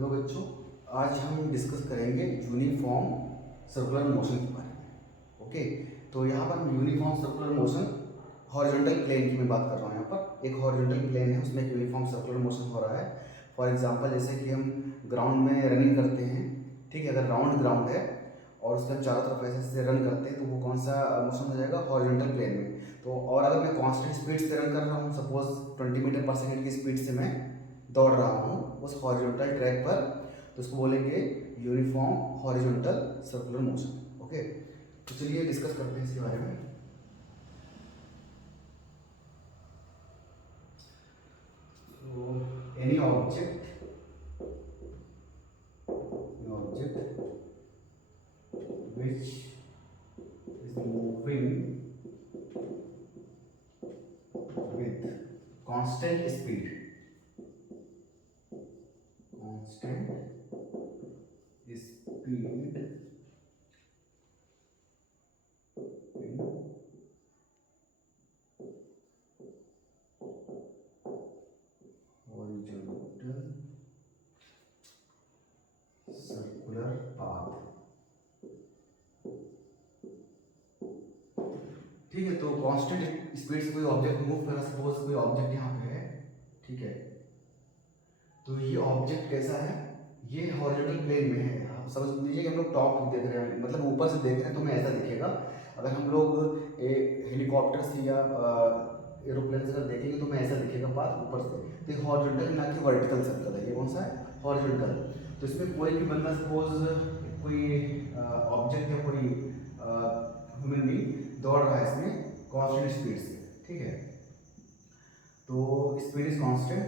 Hello बच्चों, आज हम डिस्कस करेंगे यूनिफॉर्म सर्कुलर मोशन के बारे में। ओके, तो यहाँ पर uniform circular motion horizontal plane की मैं बात कर रहा हूँ। यहाँ पर एक हॉरिजॉन्टल प्लेन है, उसमें एक यूनिफॉर्म सर्कुलर मोशन हो रहा है। फॉर एग्जांपल जैसे कि हम ग्राउंड में रनिंग करते हैं, ठीक है। अगर राउंड ग्राउंड है और उसके हम चारों तरफ ऐसे से रन करते हैं तो वो कौन सा मोशन हो जाएगा? हॉरिजॉन्टल प्लेन में। तो और अगर मैं कांस्टेंट स्पीड से रन कर रहा हूँ, सपोज 20 मीटर पर सेकेंड की स्पीड से मैं दौड़ रहा हूँ उस हॉरिजॉन्टल ट्रैक पर, तो उसको बोलेंगे uniform horizontal circular motion. Okay, तो चलिए डिस्कस करते हैं इसके बारे में। तो any object which is moving with constant speed in horizontal circular path। ठीक है, तो कांस्टेंट स्पीड से कोई ऑब्जेक्ट मूव कर रहा है, सपोज कोई ऑब्जेक्ट यहाँ पे है, ठीक है। तो ये ऑब्जेक्ट कैसा है? ये हॉरिजॉन्टल प्लेन में है। आप समझ लीजिए कि हम लोग टॉप देख रहे हैं, मतलब ऊपर से देख रहे हैं तो हमें ऐसा दिखेगा। अगर हम लोग हेलीकॉप्टर से या एरोप्लेन से अगर देखेंगे तो हमें ऐसा दिखेगा पाथ ऊपर से। तो ये हॉरिजॉन्टल ना कि वर्टिकल सर्कल है। ये कौन सा है? हॉरिजॉन्टल। तो इसमें कोई भी बंदा सपोज कोई ऑब्जेक्ट या कोई ह्यूमन बीइंग दौड़ रहा है इसमें कांस्टेंट स्पीड से, ठीक है। तो स्पीड इज कांस्टेंट,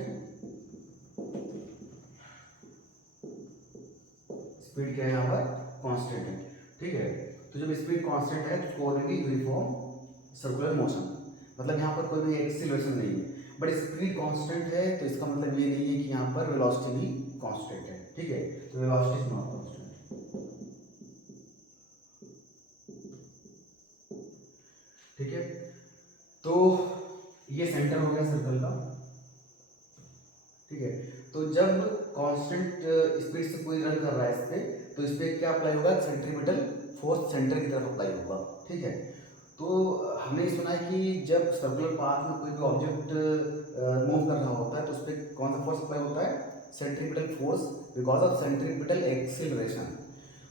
स्पीड क्या है यहाँ पर? कांस्टेंट है, ठीक है। तो जब स्पीड कांस्टेंट है तो उसको बोलेंगे यूनिफॉर्म सर्कुलर मोशन। मतलब यहाँ पर कोई भी एक्सीलरेशन नहीं है, बट स्पीड कांस्टेंट है तो इसका मतलब ये नहीं है कि यहाँ पर वेलोसिटी भी कांस्टेंट है, ठीक है। तो वेलोसिटी इज नॉट कांस्टेंट, ठीक है। तो ये सेंटर हो गया सर्कल का, ठीक है। तो जब कांस्टेंट स्पीड से कोई रन कर रहा है इस पे, तो इस पे क्या अप्लाई होगा? सेंट्रीपिटल फोर्स सेंटर की तरफ अप्लाई होगा, ठीक है। तो हमने सुना है कि जब सर्कुलर पाथ में कोई भी ऑब्जेक्ट मूव कर रहा होता है तो उस पर कौन सा फोर्स अप्लाई होता है? Centripetal force, because of centripetal acceleration.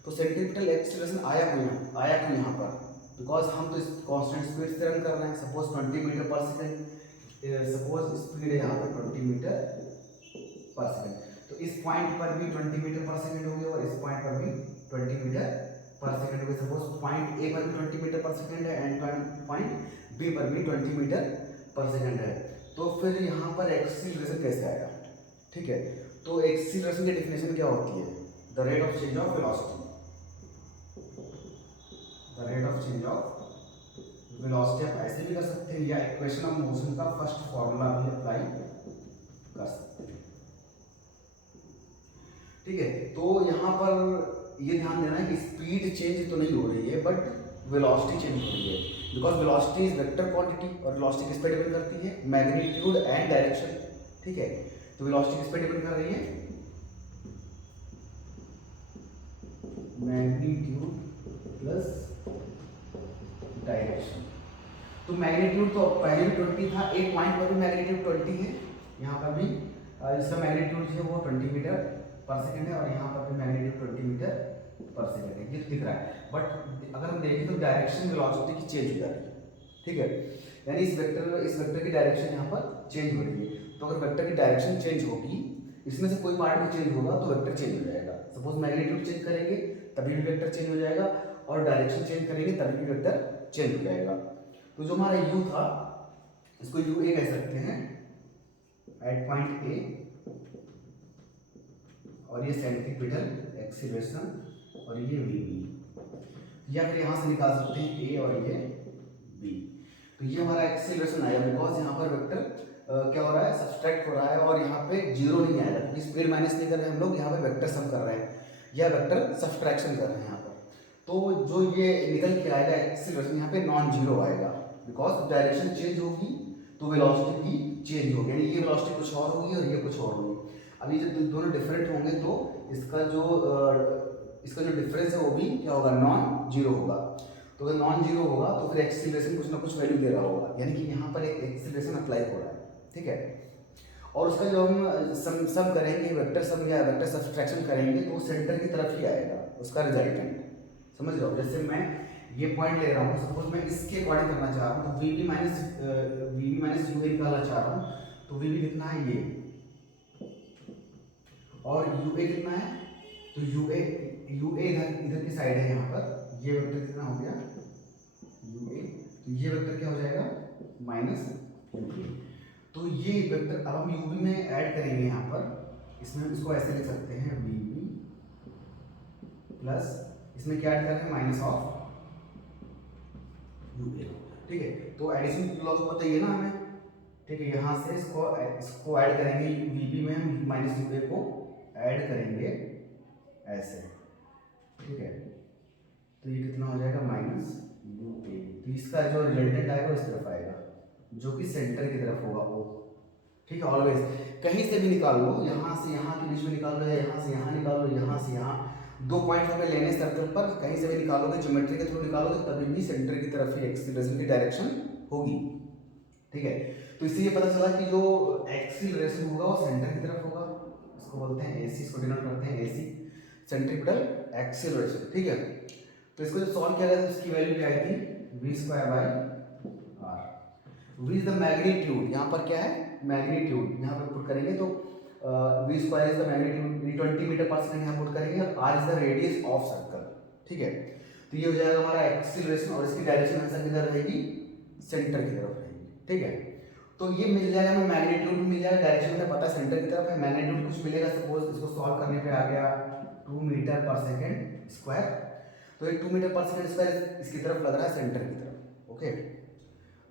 तो सेंट्रीपिटल एक्सीलरेशन आया क्यों यहाँ पर? बिकॉज हम तो इस कांस्टेंट स्पीड से रन कर रहे हैं, सपोज 20 मीटर पर सेकेंड, सपोज स्पीड है यहाँ पर 20 मीटर पर सेकेंड। तो इस पॉइंट पर भी 20 मीटर पर सेकेंड हो गया और इस पॉइंट पर भी 20 मीटर पर सेकेंड हो गया। सपोज पॉइंट ए पर भी 20 मीटर पर सेकेंड है एंड पॉइंट बी पर भी 20 मीटर पर सेकेंड है। तो फिर यहाँ पर एक्सीलरेशन कैसे आएगा? ठीक है, तो एक्सीलरेशन की डेफिनेशन क्या होती है? The rate of change of velocity, the rate of change of velocity. आप ऐसे भी कर सकते हैं या इक्वेशन ऑफ मोशन का फर्स्ट फॉर्मूला भी अप्लाई कर सकते हैं, ठीक है। तो यहाँ पर ये ध्यान देना है कि स्पीड चेंज तो नहीं हो रही है बट वेलोसिटी चेंज हो रही है, because velocity is vector quantity और वेलोसिटी किस पे डिपेंड करती है? मैग्नीट्यूड एंड डायरेक्शन, ठीक है। तो वेलोसिटी किस पे डिपेंड कर रही है? Magnitude plus direction. तो मैग्नीट्यूड तो पहले भी 20 था, एक पॉइंट पर भी मैग्नीट्यूड 20 है, यहाँ पर भी इसका मैग्नीट्यूड जो है वो 20 मीटर पर सेकेंड है और यहाँ पर भी मैग्नीट्यूड 20 मीटर पर सेकेंड है, ये तो दिख रहा है। बट अगर हम देखें तो डायरेक्शन वेलोसिटी की चेंज हो जा रही है, ठीक है। यानी इस वेक्टर की डायरेक्शन यहाँ पर चेंज हो रही है। तो अगर वेक्टर की डायरेक्शन चेंज होगी, इसमें से कोई पार्ट भी चेंज होगा तो वेक्टर चेंज हो जाएगा। सपोज मैग्नीट्यूड चेंज करेंगे तभी भी वेक्टर चेंज हो जाएगा और डायरेक्शन चेंज करेंगे तभी भी वेक्टर चेंज हो जाएगा। तो जो हमारा u था, इसको u a कह सकते हैं एट पॉइंट ए, और ये सेंट्रीपिटल एक्सीलरेशन और ये v b, या फिर यहाँ से निकाल सकते हैं a और ये b। तो ये हमारा एक्सीलरेशन आया बिकॉज यहाँ पर वेक्टर क्या हो रहा है? सब्सट्रैक्ट हो रहा है और यहाँ पे जीरो नहीं आएगा क्योंकि स्पीड माइनस नहीं कर रहे हैं हम लोग, यहाँ पे वेक्टर सम कर रहे हैं या वेक्टर सब्सट्रैक्शन कर रहे हैं यहाँ पर। तो जो ये निकल के आएगा एक्सीलरेशन यहाँ पे नॉन जीरो आएगा, बिकॉज डायरेक्शन चेंज होगी तो वेलोसिटी भी चेंज होगी, यानी ये वेलोसिटी कुछ और होगी और ये कुछ और होगी। अब ये जब दोनों डिफरेंट होंगे तो इसका जो डिफरेंस है वो भी क्या होगा, नॉन जीरो होगा। तो अगर नॉन जीरो होगा तो फिर एक्सीलरेशन कुछ ना कुछ वैल्यू दे रहा होगा, यानी कि यहाँ पर एक एक्सीलरेशन अप्लाई हो रहा है, ठीक है। और उसका जो हम सम करेंगे, वेक्टर सम या वेक्टर सब्सट्रैक्शन करेंगे तो वो सेंटर की तरफ ही आएगा उसका रिजल्टेंट, समझ रहे हो। जैसे मैं ये पॉइंट ले रहा हूँ, सपोज मैं इसके अकॉर्डिंग करना चाह रहा हूँ, तो we B minus U A निकालना चाह रहा हूँ, तो वी बी कितना है ये, और यू ए कितना है, तो यू ए इधर की साइड है, यहाँ पर ये वेक्टर कितना हो गया यू ए, तो ये वेक्टर क्या हो जाएगा माइनस यू ए। तो ये वेक्टर अब हम यू बी में ऐड करेंगे यहाँ पर, इसमें हम इसको ऐसे लिख सकते हैं वी बी प्लस इसमें क्या ऐड कर रहे हैं माइनस ऑफ यू ए, ठीक है। तो एडिशन लॉ तो पता ही है ना हमें, ठीक है। यहाँ से इसको ऐड करेंगे, वी बी में हम माइनस यू ए को ऐड करेंगे ऐसे, ठीक है। तो ये कितना हो जाएगा माइनस यू ए, तो इसका जो रिजल्टेंट आएगा इस तरफ आएगा, जो कि सेंटर की तरफ होगा वो, ठीक है। ऑलवेज कहीं से भी निकाल लो, यहाँ से यहाँ के बीच में निकाल लो, या यहाँ से यहाँ निकाल लो, यहाँ से यहाँ, 2 पॉइंट हमें लेने सर्कल पर, कहीं से भी निकालोगे, ज्योमेट्री के थ्रू निकालोगे, तभी भी सेंटर की तरफ ही एक्सीलरेशन की डायरेक्शन होगी, ठीक है। तो इससे ये पता चला कि जो एक्सीलरेशन होगा वो सेंटर की तरफ होगा, इसको बोलते हैं एसी, इसको डिनोट करते हैं एसी, सेंट्रिपिटल एक्सीलरेशन, ठीक है। तो इसको जब सॉल्व किया गया तो इसकी वैल्यू क्या आई थी V square by R. V is the magnitude, यहाँ पर क्या है मैग्नीट्यूड, यहाँ पर पुट करेंगे तो V square is the magnitude, 20 metre per second यहाँ पुट करेंगे, और R is the radius of circle, ठीक है। तो ये हो जाएगा हमारा एक्सीलरेशन, और इसकी डायरेक्शन हमेशा किधर रहेगी, सेंटर की तरफ रहेगी, ठीक है। तो ये मिल जाएगा हमें, मैग्नीट्यूड भी मिल जाएगा, डायरेक्शन में पता सेंटर की तरफ है, मैग्नीट्यूड कुछ मिलेगा, सपोज इसको सॉल्व करने पे आ गया 2 मीटर पर सेकंड स्क्वायर, तो ये 2 मीटर पर सेकंड स्क्वायर इसकी तरफ लग रहा है सेंटर की तरफ, ओके।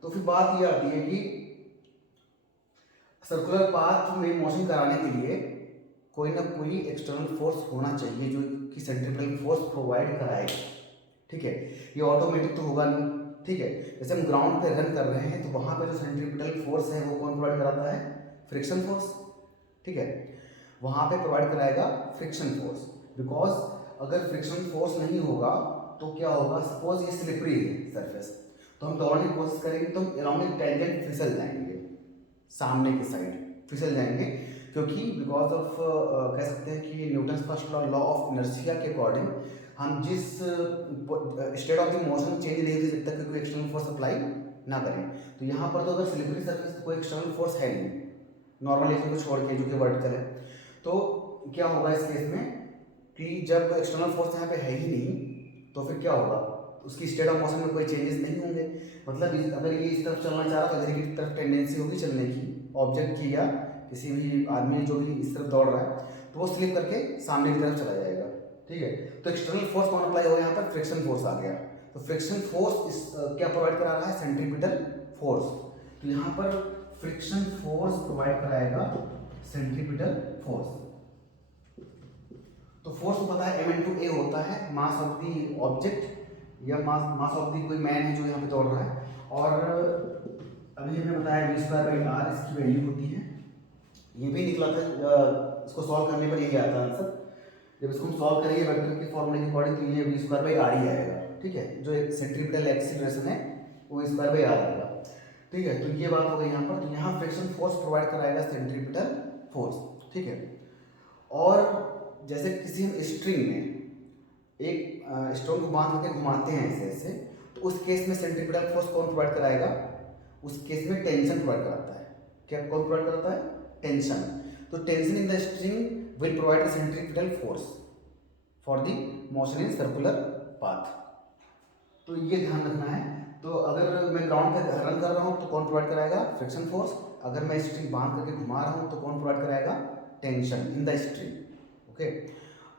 तो फिर बात ये आती है कि सर्कुलर पाथ में मोशन कराने के लिए कोई ना कोई एक्सटर्नल फोर्स होना चाहिए जो कि सेंट्रिपिटल फोर्स प्रोवाइड कराएगा, ठीक है। ये ऑटोमेटिक तो होगा नहीं, ठीक है। जैसे हम ग्राउंड पे रन कर रहे हैं तो वहाँ पे जो सेंट्रिपिटल फोर्स है वो कौन प्रोवाइड कराता है, फ्रिक्शन फोर्स, ठीक है। वहाँ पे प्रोवाइड कराएगा फ्रिक्शन फोर्स, बिकॉज अगर फ्रिक्शन फोर्स नहीं होगा तो क्या होगा, सपोज ये स्लिपरी है सरफेस, तो हम दौड़ने की कोशिश करेंगे तो हम अराउंड एक टेंजेंट फिसल जाएंगे, सामने की साइड फिसल जाएंगे, क्योंकि बिकॉज ऑफ कह सकते हैं कि Newton's first law of inertia के अकॉर्डिंग हम जिस state of the motion change नहीं होती जब तक कोई एक्सटर्नल फोर्स अप्लाई ना करें। तो यहाँ पर तो अगर स्लिपरी सरफेस तो कोई एक्सटर्नल फोर्स है नहीं, नॉर्मल को छोड़ के जो कि वर्टिकल है, तो क्या होगा इस केस में कि जब एक्सटर्नल फोर्स यहाँ पे है ही नहीं तो फिर क्या होगा, उसकी स्टेट ऑफ मोशन में कोई चेंजेस नहीं होंगे। मतलब अगर ये इस तरफ चलना चाह रहा तो इधर की तरफ टेंडेंसी होगी चलने की, ऑब्जेक्ट की या किसी भी आदमी जो भी इस तरफ दौड़ रहा है तो वो स्लिप करके सामने की तरफ चला जाएगा, ठीक है। तो एक्सटर्नल फोर्स कौन अप्लाई होगा, यहाँ पर फ्रिक्शन फोर्स आ गया। तो फ्रिक्शन फोर्स क्या प्रोवाइड करा रहा है, सेंट्रीपिटल फोर्स। तो यहाँ पर फ्रिक्शन फोर्स प्रोवाइड कराएगा सेंट्रीपिटल फोर्स। तो फोर्स को पता है m/a होता है मास ऑफ दी ऑब्जेक्ट या मास ऑफ दी कोई मैन है जो यहाँ पे दौड़ रहा है, और अभी हमने बताया v²/r इसकी वैल्यू होती है। ये भी निकला था, इसको सॉल्व करने पर यही आता है आंसर। जब इसको हम सॉल्व करेंगे वेक्टर के फॉर्मूले के अकॉर्डिंग तो ये v²/r ही आएगा, ठीक है। जो एक सेंट्रीपिटल एक्सीलरेशन है वो v²/r आएगा, ठीक है। तो ये बात हो गई यहाँ पर। तो यहाँ फ्रिक्शन फोर्स प्रोवाइड कराएगा सेंट्रीपिटल फोर्स, ठीक है। और जैसे किसी हम स्ट्रिंग में एक स्टोन को बांध करके घुमाते हैं ऐसे ऐसे, तो उस केस में सेंट्रीपिटल फोर्स कौन प्रोवाइड कराएगा, उस केस में टेंशन प्रोवाइड कराता है। क्या कौन प्रोवाइड कराता है, टेंशन। तो tension in the string will provide the centripetal force for the motion in circular path. तो ये ध्यान रखना है। तो अगर मैं ग्राउंड पे रन कर रहा हूँ तो कौन प्रोवाइड कराएगा, फ्रिक्शन फोर्स। अगर मैं स्ट्रिंग बांध करके घुमा रहा हूँ तो कौन प्रोवाइड कराएगा, tension in the string, okay.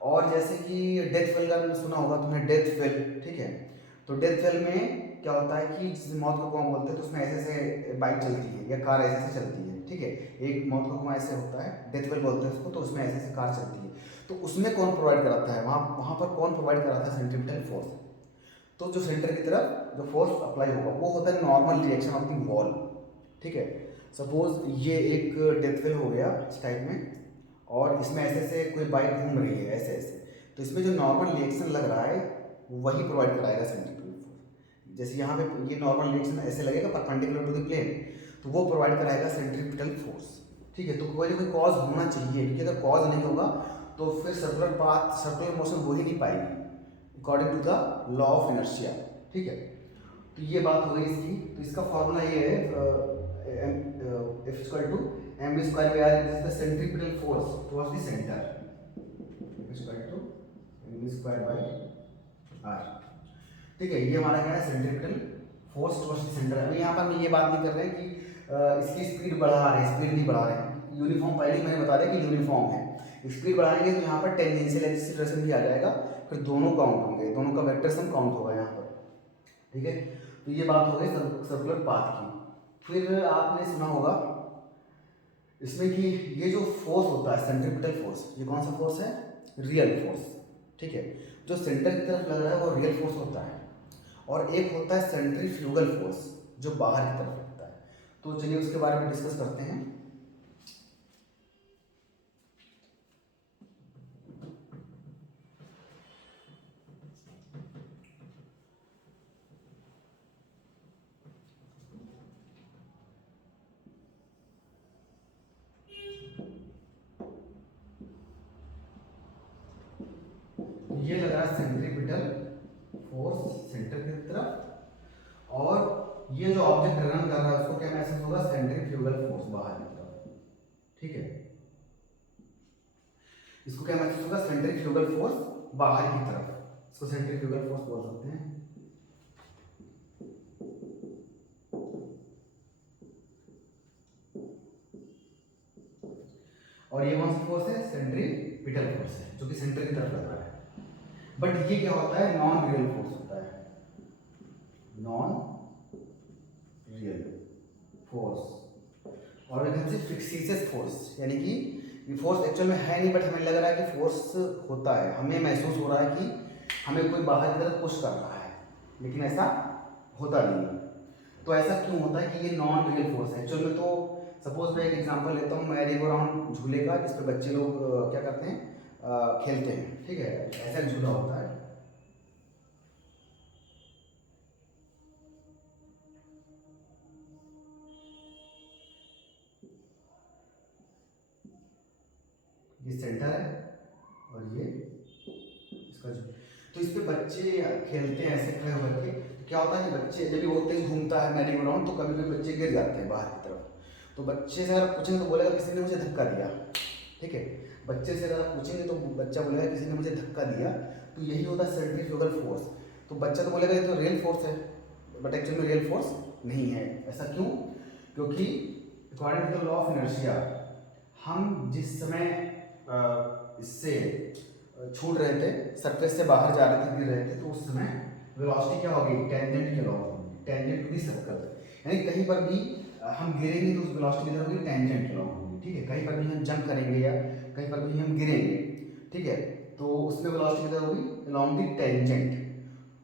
और जैसे कि डेथ फेल का सुना होगा तुमने, डेथ फेल, ठीक है। तो डेथ फेल में क्या होता है कि जिस मौत को कुआं बोलते हैं तो उसमें ऐसे ऐसे बाइक चलती है या कार ऐसे ऐसे चलती है, ठीक है। एक मौत का कुआं ऐसे होता है, डेथ फेल बोलते हैं उसको, तो उसमें ऐसे ऐसे कार चलती है। तो उसमें कौन प्रोवाइड कराता है, वहाँ पर कौन प्रोवाइड कराता है, सेंट्रीपिटल फोर्स। तो जो सेंटर की तरफ जो फोर्स अप्लाई होगा वो होता है normal reaction of the wall, ठीक है। सपोज ये एक डेथ फेल हो गया इस टाइप में, और इसमें ऐसे ऐसे कोई बाइक घूम रही है ऐसे ऐसे, तो इसमें जो नॉर्मल रिएक्शन लग रहा है वही प्रोवाइड कराएगा सेंट्रीफ्यूगल फोर्स। जैसे यहाँ पे ये नॉर्मल रिएक्शन ऐसे लगेगा परपेंडिकुलर टू द प्लेन, तो वो प्रोवाइड कराएगा सेंट्रीपिटल फोर्स। ठीक है, तो कोई ना कोई कॉज होना चाहिए, क्योंकि अगर कॉज नहीं होगा तो फिर सर्कुलर पाथ सर्कुलर मोशन हो ही नहीं पाएगी according to the law of inertia. ठीक है, तो ये बात हो गई इसकी। तो इसका फॉर्मूला ये है F equal to mv square by r, this is the centripetal force towards the centre, equal to mv square by r। ठीक है, ये हमारा क्या है centripetal force towards the centre. अभी यहाँ पर हम ये बात नहीं कर रहे हैं कि इसकी स्पीड बढ़ा रहे हैं, स्पीड नहीं बढ़ा रहे हैं, यूनिफॉर्म पहले ही मैंने बता दिया कि यूनिफॉर्म है। स्पीड बढ़ाएंगे तो यहाँ पर टेंजेंशियल एक्सीलरेशन भी आ जाएगा, फिर दोनों काउंट होंगे, दोनों का वेक्टर सम काउंट होगा यहाँ पर। ठीक है, तो ये बात हो गई सर्कुलर पाथ की। फिर आपने सुना होगा इसमें कि ये जो फोर्स होता है सेंट्रीपिटल फोर्स, ये कौन सा फोर्स है? Real force. ठीक है, जो सेंटर की तरफ लग रहा है वो रियल फोर्स होता है, और एक होता है सेंट्रीफ्यूगल फोर्स जो बाहर की तरफ लगता है। तो चलिए उसके बारे में डिस्कस करते हैं। ये लग रहा है सेंट्रीपिटल फोर्स सेंटर की तरफ, और ये जो ऑब्जेक्ट रन कर रहा है उसको क्या महसूस होगा? सेंट्रीफ्यूगल फोर्स बाहर की तरफ। ठीक है, इसको क्या महसूस होगा? सेंट्रीफ्यूगल फोर्स बाहर की तरफ, इसको सेंट्रीफ्यूगल फोर्स बोल सकते हैं। और ये कौन सा फोर्स है? सेंट्रीपिटल फोर्स है, जो कि सेंटर की तरफ लग रहा है। बट ये क्या होता है? नॉन रियल फोर्स होता है, नॉन रियल फोर्स। और एकदम से फिक्सियस फोर्स, यानी कि ये फोर्स एक्चुअल में है नहीं, बट हमें लग रहा है कि फोर्स होता है, हमें महसूस हो रहा है कि हमें कोई बाहर की तरफ पुश कर रहा है, लेकिन ऐसा होता नहीं है। तो ऐसा क्यों होता है कि ये नॉन रियल फोर्स है एक्चुअल में? तो सपोज मैं एक एग्जांपल लेता हूँ, मैरी गो राउंड झूले का, जिस पे बच्चे लोग क्या करते हैं? खेलते हैं। ठीक है, ऐसा एक झूला होता है, ये सेंटर है और ये इसका जो, तो इस पे बच्चे खेलते हैं ऐसे खड़े होकर के। तो क्या होता है कि बच्चे जब भी वो तेज घूमता है मैरी गो राउंड, तो कभी कभी बच्चे गिर जाते हैं बाहर की तरफ। तो बच्चे से अगर पूछेंगे तो बोलेगा किसी ने मुझे धक्का दिया। ठीक है, बच्चे से अगर पूछेंगे तो बच्चा बोलेगा किसी ने मुझे धक्का दिया। तो यही होता है सेंट्रीफ्यूगल फोर्स। तो बच्चा तो बोलेगा ये तो रियल फोर्स है, बट एक्चुअल में रियल फोर्स नहीं है। ऐसा क्यों? क्योंकि according to the law of inertia, हम जिस समय इससे छूट रहे थे, सरफेस से बाहर जा रहे थे, गिर रहे थे, तो उस समय वेलोसिटी क्या होगी? टेंजेंट के लॉ होगी, टेंजेंट टू द सर्कल। यानी कहीं पर भी हम गिरेंगे तो उस वेलोसिटी किधर होगी? टेंजेंट के लॉ होगी। ठीक है, कहीं पर भी हम जंप करेंगे या कहीं पर भी हम गिरेंगे, ठीक है, तो उसमें वेलोसिटी किधर होगी? Along the tangent.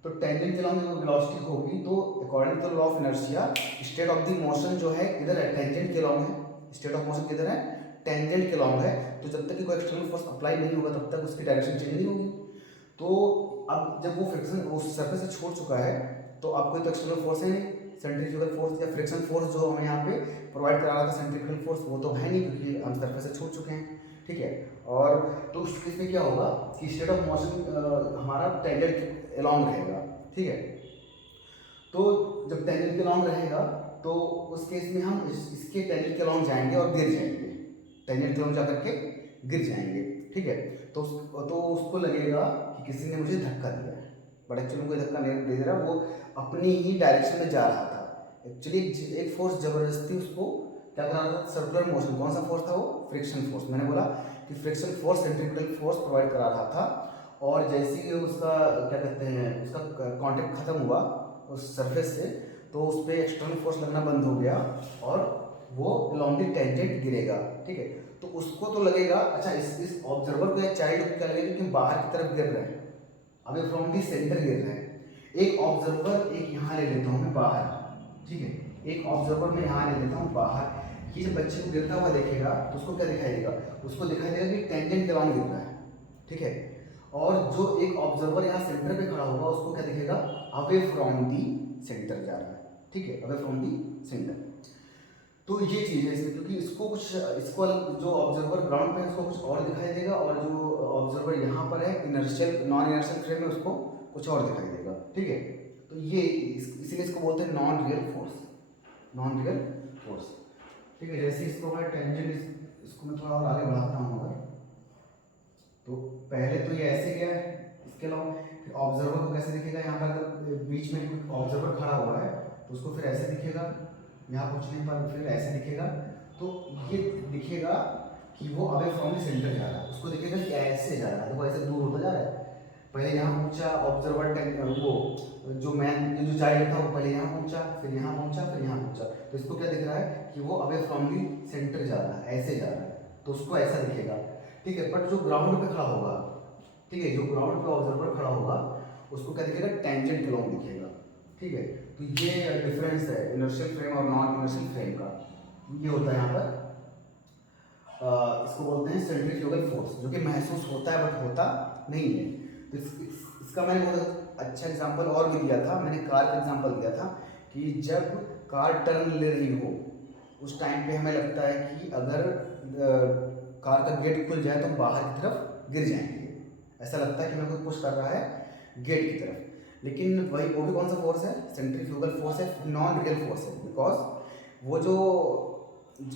तो टेंजेंट के अलोंग जब वेलोसिटी होगी तो according to the law of inertia, state of the motion जो है किधर है? टेंजेंट के अलोंग है। स्टेट ऑफ मोशन किधर है? टेंजेंट के अलोंग है। तो जब तक कि कोई एक्सटर्नल फोर्स अप्लाई नहीं होगा तब तक उसकी डायरेक्शन चेंज नहीं होगी। तो अब जब वो फ्रिक्शन उस सरफेस से छोड़ चुका है, तो अब कोई तो एक्सटर्नल फोर्स है नहीं, सेंट्रीफ्यूगल फोर्स या फ्रिक्शन फोर्स जो हमें यहाँ पे प्रोवाइड करा रहा था सेंट्रीफ्यूगल फोर्स, वो तो है नहीं, क्योंकि हम सरफेस से छूट चुके हैं। ठीक है, और तो उस केस में क्या होगा कि स्टेट ऑफ मोशन हमारा टेंजेंट के अलोंग रहेगा। ठीक है, तो जब टेंजेंट के अलोंग रहेगा तो उस केस में हम इसके टेंजेंट के अलोंग जाएंगे और गिर जाएंगे, टेंजेंट के अलोंग जा करके गिर जाएंगे। ठीक है, तो उसको लगेगा कि किसी ने मुझे धक्का दिया है, बट एक्चुअली कोई धक्का नहीं दे रहा, वो अपनी ही डायरेक्शन में जा रहा था। एक्चुअली एक फोर्स जबरदस्ती उसको क्या कर रहा था? Circular motion. कौन सा फोर्स था वो? Friction force. मैंने बोला कि friction force centripetal force provide करा रहा था, और जैसे ही उसका क्या कहते हैं, उसका कॉन्टेक्ट खत्म हुआ उस सरफेस से, तो उस पर एक्सटर्नल फोर्स लगना बंद हो गया और वो अलोंग द टेंजेंट गिरेगा। ठीक है, तो उसको तो लगेगा, अच्छा इस ऑब्जर्वर को या चाइल्ड को क्या लगेगा कि बाहर की तरफ गिर रहे हैं, अभी फ्रॉम दी सेंटर गिर रहे हैं। एक ऑब्जर्वर, एक यहाँ ले लेता हूँ मैं बाहर। ठीक है, एक ऑब्जर्वर मैं यहाँ ले लेता हूँ बाहर, ये जब बच्चे को गिरता हुआ देखेगा तो उसको क्या दिखाई देगा, उसको दिखाई देगा कि टेंजेंट के लॉन्ग गिर रहा है, ठीक है। और जो एक ऑब्जर्वर यहाँ सेंटर पे खड़ा होगा उसको क्या दिखेगा, अवे फ्रॉम दी सेंटर जा रहा है, ठीक है, अवे फ्रॉम दी सेंटर। तो ये चीज़ है इसमें, क्योंकि इसको कुछ इसको जो ऑब्जर्वर ग्राउंड पे है उसको कुछ और दिखाई देगा, और जो ऑब्जर्वर यहाँ पर है इनर्शियल नॉन इनर्शियल फ्रेम में उसको कुछ और दिखाई देगा, ठीक है। तो ये इसीलिए इसको बोलते हैं non real force, non real force, ठीक है। जैसे इसको मैं टेंजेंट, इसको मैं थोड़ा और आगे बढ़ाता हूँ अगर, तो पहले तो ये ऐसे गया है, इसके अलावा ऑब्जर्वर को कैसे दिखेगा, यहाँ पर अगर बीच में कोई ऑब्जर्वर खड़ा हुआ है तो उसको फिर ऐसे दिखेगा, यहाँ पहुँचने पर फिर ऐसे दिखेगा, तो ये दिखेगा कि वो अवे फ्रॉम द सेंटर जा रहा है, उसको दिखेगा कि ऐसे जा रहा है, तो वो ऐसे दूर होता जा रहा है। पहले यहाँ पहुँचा ऑब्जर्वर, वो जो मैन जो चाइल्ड था वो पहले यहाँ पहुँचा, फिर यहाँ पहुँचा, फिर यहाँ पहुँचा, तो इसको क्या दिख रहा है कि वो अवे फ्रॉम दी सेंटर जा रहा है, ऐसे जा रहा है, तो उसको ऐसा दिखेगा, ठीक है। बट जो ग्राउंड पे खड़ा होगा, ठीक है, जो ग्राउंड पे ऑब्जर्वर खड़ा होगा उसको क्या दिखेगा, टेंजेंट के लॉन्ग दिखेगा, ठीक है। तो ये डिफरेंस है इनर्शियल फ्रेम और नॉन इनर्शियल फ्रेम का, ये होता है यहाँ पर। इसको बोलते हैं सेंट्रीफ्यूगल फोर्स, जो कि महसूस होता है बट होता नहीं है। तो इसका मैंने बहुत अच्छा एग्जांपल और भी दिया था, मैंने कार का एग्जांपल दिया था कि जब कार टर्न ले रही हो उस टाइम पे हमें लगता है कि अगर कार का गेट खुल जाए तो हम बाहर की तरफ गिर जाएंगे, ऐसा लगता है कि हमें कोई पुश कर रहा है गेट की तरफ। लेकिन वही वो भी कौन सा फोर्स है, सेंट्रीफ्यूगल फोर्स है, नॉन रियल फोर्स है, बिकॉज वो जो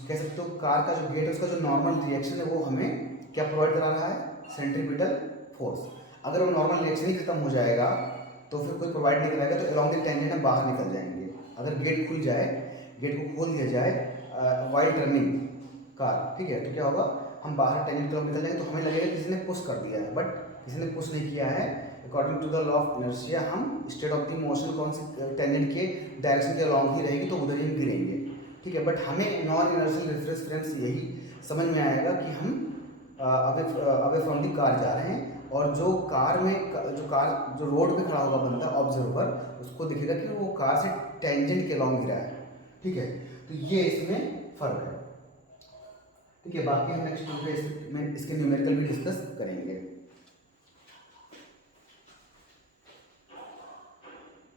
कह सकते हो कार का जो गेट है उसका जो नॉर्मल रिएक्शन है वो हमें क्या प्रोवाइड करा रहा है, सेंट्रीपिटल फोर्स। अगर वो नॉर्मल रिएक्शन ही खत्म हो जाएगा तो फिर कोई प्रोवाइड नहीं कराएगा, तो अलॉन्ग द टेंजेंट हम बाहर निकल जाएंगे। अगर गेट खुल जाए, गेट को खोल दिया जाए वाइल टर्निंग कार, ठीक है, तो क्या होगा, हम बाहर टेंजेंट की तरफ निकल जाएंगे, तो हमें लगेगा किसी ने पुश कर दिया है, बट किसी ने पुश नहीं किया है। According to the law of inertia हम स्टेट ऑफ द मोशन कौन सी टेंजेंट के डायरेक्शन के अलॉन्ग ही रहेगी, तो उधर ही हम गिरेंगे, ठीक है। बट हमें नॉन इनर्शियल रेफरेंस फ्रेम से यही समझ में आएगा कि हम अवे फ्रॉम दी कार जा रहे हैं, और जो कार में जो रोड पे खड़ा होगा बंदा ऑब्जर्वर, उसको दिखेगा कि वो कार से टेंजेंट के अलॉन्ग गिरा है, ठीक है। तो ये इसमें फर्क है, ठीक है। बाकी हम नेक्स्ट में इसके न्यूमेरिकल भी डिस्कस करेंगे।